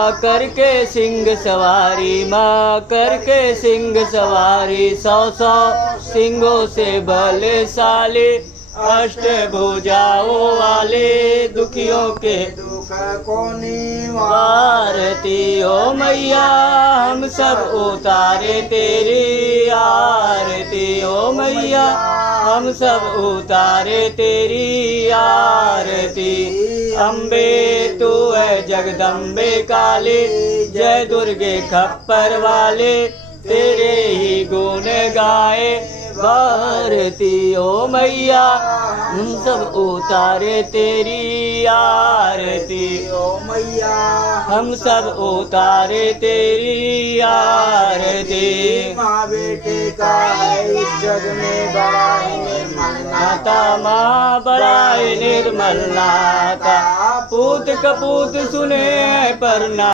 करके सिंह सवारी, माँ करके सिंह सवारी, 100 सिंहों से बलशाली, अष्टभुजाओं वाले दुखियों के दुख को आरती ओ मैया हम सब उतारे तेरी आरती, ओ मैया हम सब उतारे तेरी आरती। अम्बे तू है जगदम्बे काली, जय दुर्गे खप्पर वाले, तेरे ही गुण गाए भारती ओ मैया हम सब उतारे तेरी आरती, ओ मैया हम सब उतारे तेरी आरती। माँ बेटे का है इस जग में बड़ा ही निर्मल नाता, माँ बड़ा ही निर्मल नाता, पूत कपूत सुने पर ना